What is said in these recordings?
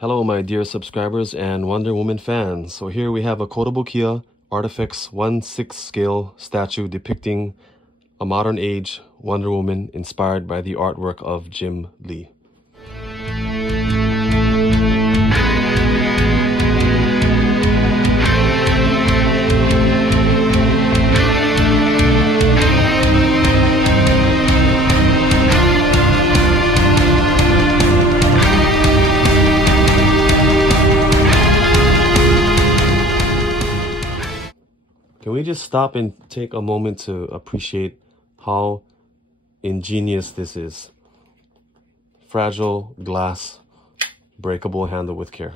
Hello my dear subscribers and Wonder Woman fans. So here we have a Kotobukiya ARTFX 1/6 scale statue depicting a modern age Wonder Woman inspired by the artwork of Jim Lee. Can we just stop and take a moment to appreciate how ingenious this is? Fragile glass, breakable, handled with care.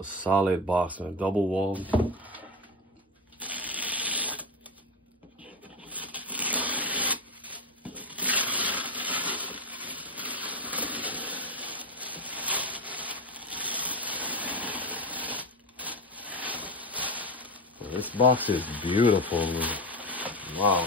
A solid box and a double walled. This box is beautiful, man. Wow.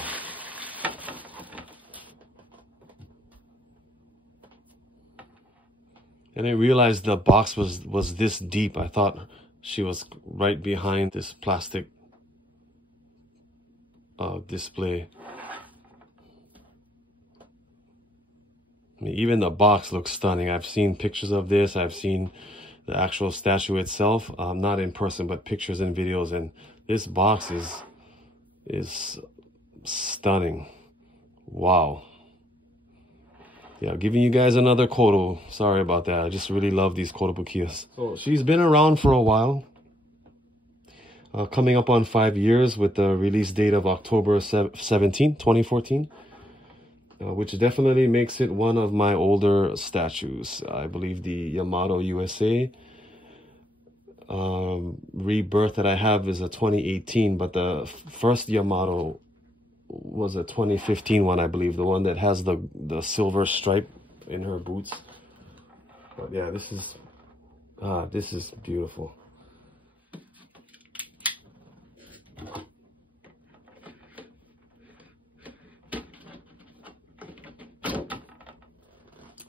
I didn't realize the box was this deep. I thought she was right behind this plastic display. I mean, even the box looks stunning. I've seen pictures of this. I've seen the actual statue itself, not in person, but pictures and videos. And this box is stunning. Wow. Yeah, giving you guys another Koto. Sorry about that. I just really love these Kotobukiyas. So she's been around for a while. Coming up on 5 years with the release date of October 17, 2014. Which definitely makes it one of my older statues. I believe the Yamato USA rebirth that I have is a 2018. But the first Yamato was a 2015 one, I believe, the one that has the silver stripe in her boots. But yeah, this is beautiful.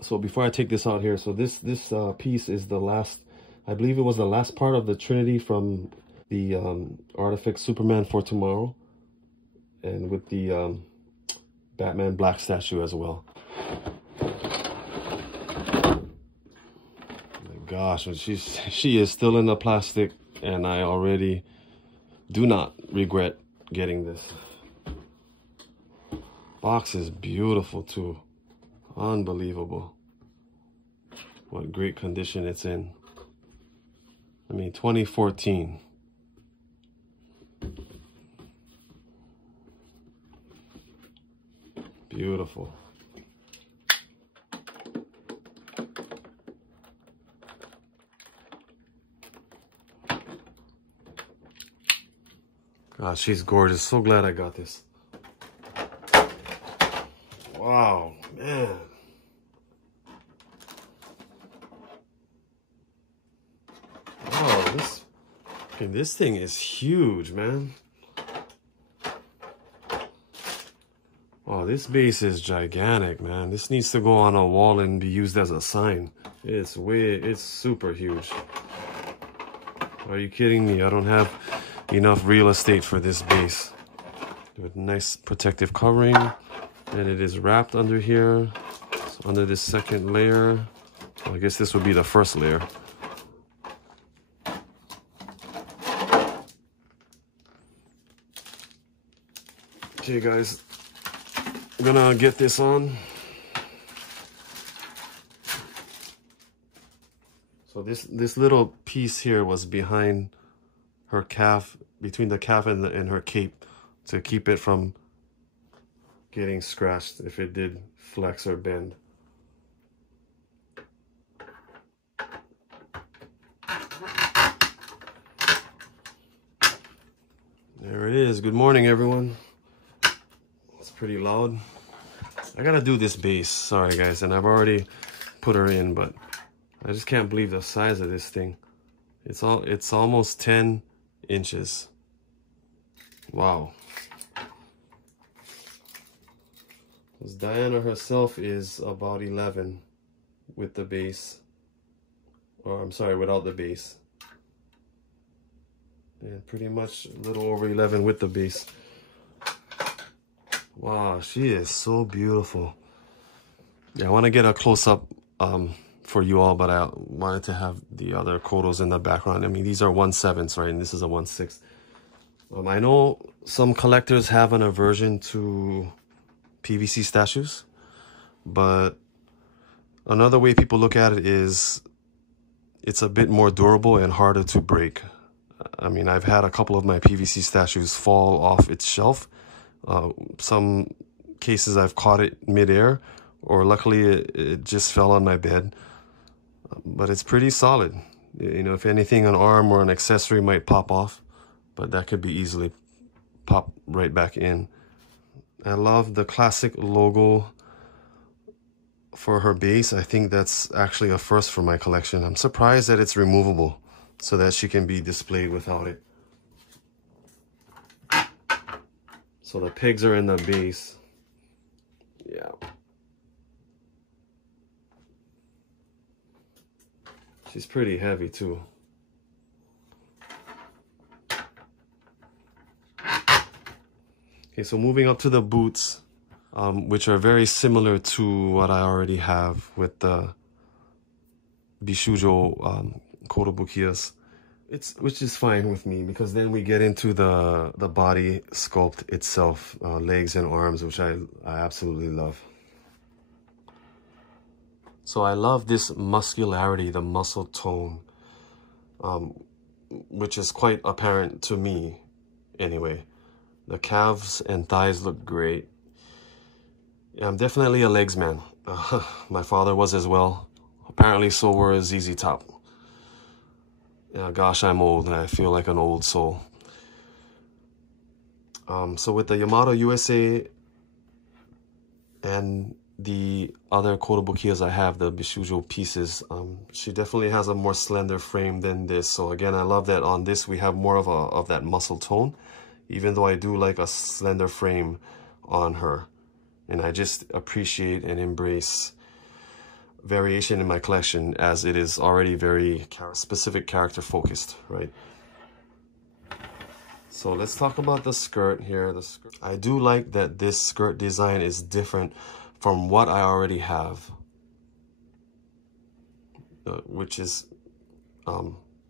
So before I take this out here, so this piece is the last, I believe it was the last part of the Trinity from the ARTFX Superman for Tomorrow. And with the Batman Black statue as well. Oh my gosh, and she is still in the plastic, and I already do not regret getting this. Box is beautiful too. Unbelievable. What great condition it's in. I mean, 2014. Beautiful. God, she's gorgeous. So glad I got this. Wow, man. Oh, this thing is huge, man. Oh, this base is gigantic, man. This needs to go on a wall and be used as a sign. It's super huge. Are you kidding me? I don't have enough real estate for this base. With nice protective covering. And it is wrapped under here. So under this second layer. Well, I guess this would be the first layer. Okay, guys. I'm gonna get this on. So this little piece here was behind her calf, between the calf and her cape, to keep it from getting scratched if it did flex or bend. There it is. Good morning, everyone. It's pretty loud. I gotta do this base. Sorry, guys, and I've already put her in, but I just can't believe the size of this thing. It's almost 10 inches. Wow. Because Diana herself is about 11 with the base. Or I'm sorry, without the base. And pretty much a little over 11 with the base. Wow, she is so beautiful. Yeah, I want to get a close-up for you all, but I wanted to have the other Kotos in the background. I mean, these are 1/7, right? And this is a 1/6. I know some collectors have an aversion to PVC statues, but another way people look at it is it's a bit more durable and harder to break. I mean, I've had a couple of my PVC statues fall off its shelf. Some cases I've caught it midair, or luckily it just fell on my bed. But it's pretty solid. You know, if anything, an arm or an accessory might pop off, but that could be easily popped right back in. I love the classic logo for her base. I think that's actually a first for my collection. I'm surprised that it's removable so that she can be displayed without it. So the pigs are in the base. Yeah. She's pretty heavy too. Okay, so moving up to the boots, which are very similar to what I already have with the Bishujo Kotobukiyas. Which is fine with me, because then we get into the body sculpt itself, legs and arms, which I absolutely love. So I love this muscularity, the muscle tone, which is quite apparent to me anyway. The calves and thighs look great. Yeah, I'm definitely a legs man. My father was as well. Apparently so were ZZ Top. Yeah, gosh, I'm old and I feel like an old soul. So with the Yamato USA and the other Kotobukiyas I have, the Bishujo pieces, she definitely has a more slender frame than this. So again, I love that on this we have more of that muscle tone, even though I do like a slender frame on her. And I just appreciate and embrace variation in my collection, as it is already very specific character focused, right? So let's talk about the skirt here. I do like that this skirt design is different from what I already have, which is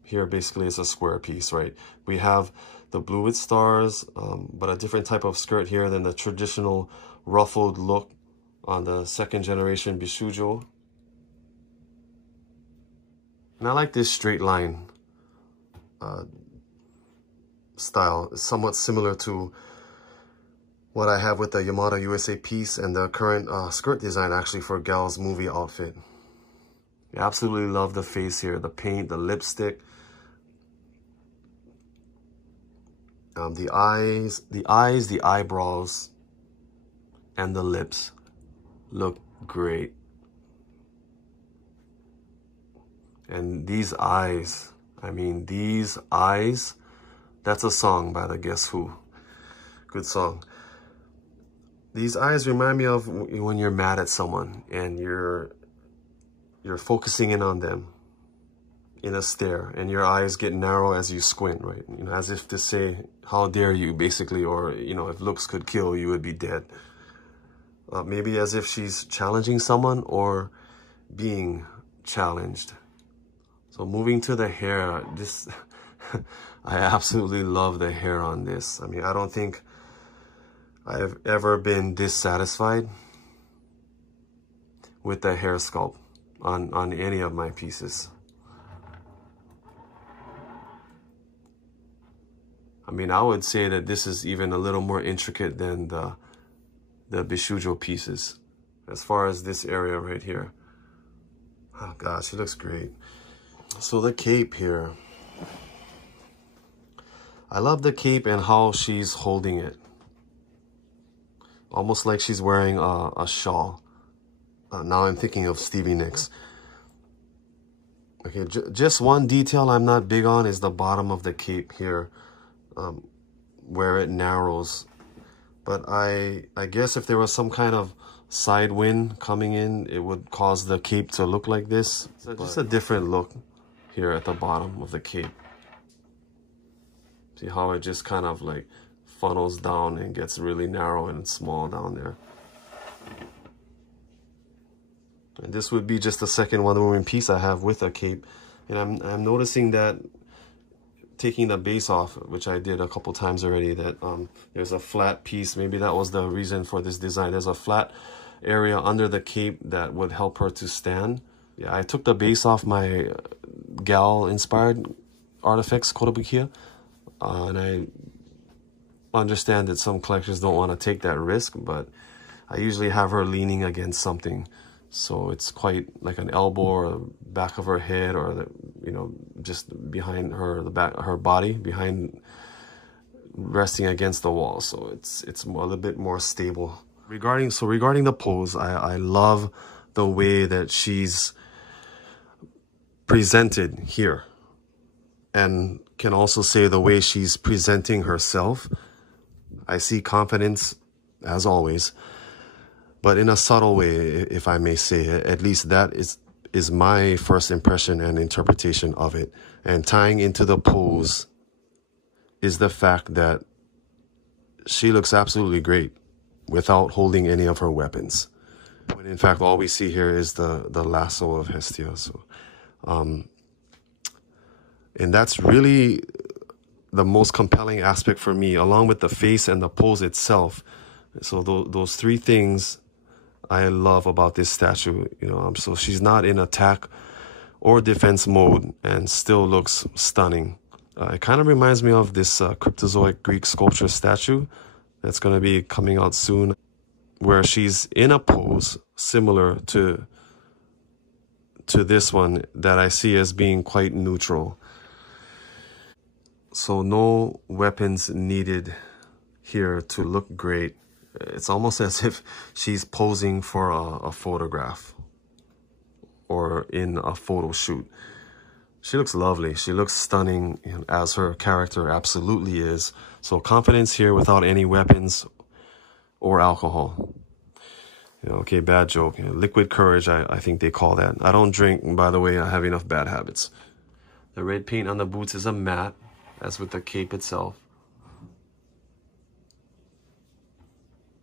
here basically is a square piece, right? We have the blue with stars, but a different type of skirt here than the traditional ruffled look on the second generation Bishujo. And I like this straight line style. It's somewhat similar to what I have with the Yamato USA piece and the current skirt design actually for Gal's movie outfit. I absolutely love the face here, the paint, the lipstick, the eyes, the eyebrows, and the lips look great. And these eyes, I mean, these eyes, that's a song by the Guess Who. Good song. These eyes remind me of when you're mad at someone and you're focusing in on them in a stare, and your eyes get narrow as you squint, right? You know, as if to say, how dare you, basically, or, you know, if looks could kill, you would be dead. Maybe as if she's challenging someone or being challenged. So moving to the hair, this, I absolutely love the hair on this. I mean, I don't think I've ever been dissatisfied with the hair sculpt on any of my pieces. I mean, I would say that this is even a little more intricate than the Bishujo pieces. As far as this area right here. Oh gosh, she looks great. So the cape here. I love the cape and how she's holding it. Almost like she's wearing a shawl. Now I'm thinking of Stevie Nicks. Okay, just one detail I'm not big on is the bottom of the cape here, where it narrows. But I guess if there was some kind of side wind coming in, it would cause the cape to look like this. So just a different look here at the bottom of the cape. See how it just kind of like funnels down and gets really narrow and small down there. And this would be just the second Wonder Woman piece I have with a cape. And I'm noticing that taking the base off, which I did a couple times already, that there's a flat piece. Maybe that was the reason for this design. There's a flat area under the cape that would help her to stand. Yeah, I took the base off my gal-inspired ARTFX Kotobukiya. And I understand that some collectors don't want to take that risk, but I usually have her leaning against something. So it's quite like an elbow or the back of her head, or the, you know, just behind her, the back her body, behind, resting against the wall. So it's a little bit more stable. Regarding the pose, I love the way that she's presented here, and can also say the way she's presenting herself. I see confidence, as always, but in a subtle way, if I may say. At least that is my first impression and interpretation of it. And tying into the pose is the fact that she looks absolutely great without holding any of her weapons. When in fact, all we see here is the lasso of Hestia. So, and that's really the most compelling aspect for me, along with the face and the pose itself. So those three things I love about this statue. You know, so she's not in attack or defense mode and still looks stunning. It kind of reminds me of this Cryptozoic Greek sculpture statue that's going to be coming out soon, where she's in a pose similar to this one that I see as being quite neutral. So no weapons needed here to look great. It's almost as if she's posing for a photograph or in a photo shoot. She looks lovely. She looks stunning, as her character absolutely is. So confidence here without any weapons or alcohol. Okay, bad joke. Liquid courage, I think they call that. I don't drink, by the way. I have enough bad habits. The red paint on the boots is a matte, as with the cape itself.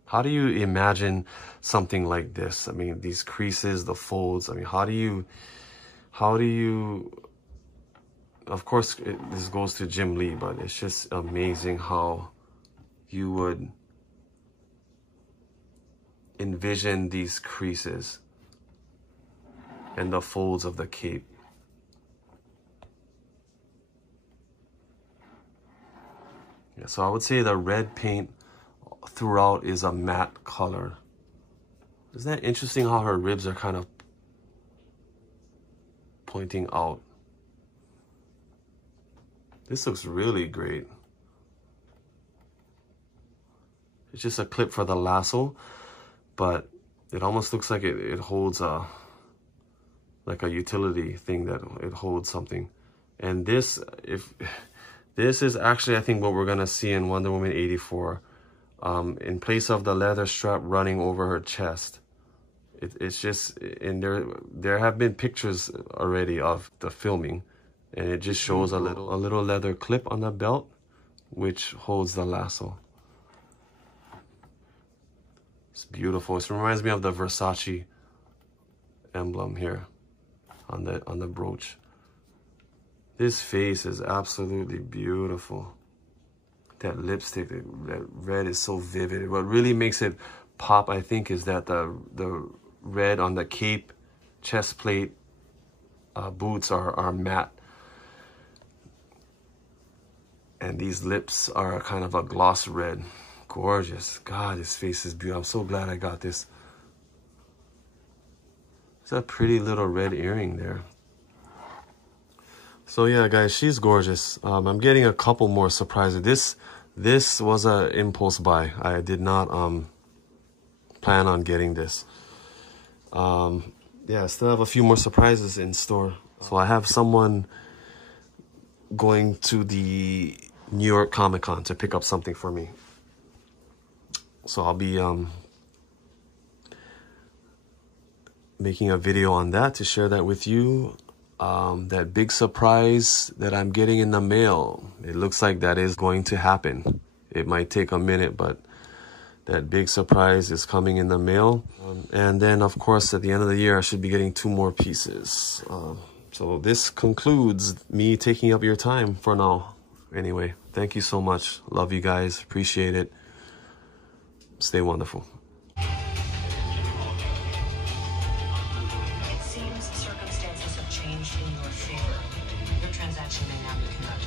How do you imagine something like this? I mean, these creases, the folds. I mean, how do you, of course, this goes to Jim Lee, but it's just amazing how you would envision these creases and the folds of the cape. Yeah, so I would say the red paint throughout is a matte color. Isn't that interesting how her ribs are kind of pointing out? This looks really great. It's just a clip for the lasso, but it almost looks like it holds like a utility thing, that it holds something. And this is actually, I think, what we're gonna see in Wonder Woman 84. In place of the leather strap running over her chest. It's just, and there have been pictures already of the filming, and it just shows a little leather clip on the belt, which holds the lasso. It's beautiful. It reminds me of the Versace emblem here on the brooch. This face is absolutely beautiful. That lipstick, that red is so vivid. What really makes it pop, I think, is that the red on the cape, chest plate, boots are matte. And these lips are kind of a gloss red. Gorgeous. God, his face is beautiful. I'm so glad I got this. It's a pretty little red earring there. So yeah, guys, she's gorgeous. I'm getting a couple more surprises. This was an impulse buy. I did not plan on getting this. Yeah, I still have a few more surprises in store. So I have someone going to the New York Comic Con to pick up something for me. So I'll be making a video on that to share that with you. That big surprise that I'm getting in the mail. It looks like that is going to happen. It might take a minute, but that big surprise is coming in the mail. And then, of course, at the end of the year, I should be getting 2 more pieces. So this concludes me taking up your time for now. Anyway, thank you so much. Love you guys. Appreciate it. Stay wonderful. It seems circumstances have changed in your favor. Your transaction may now be conducted.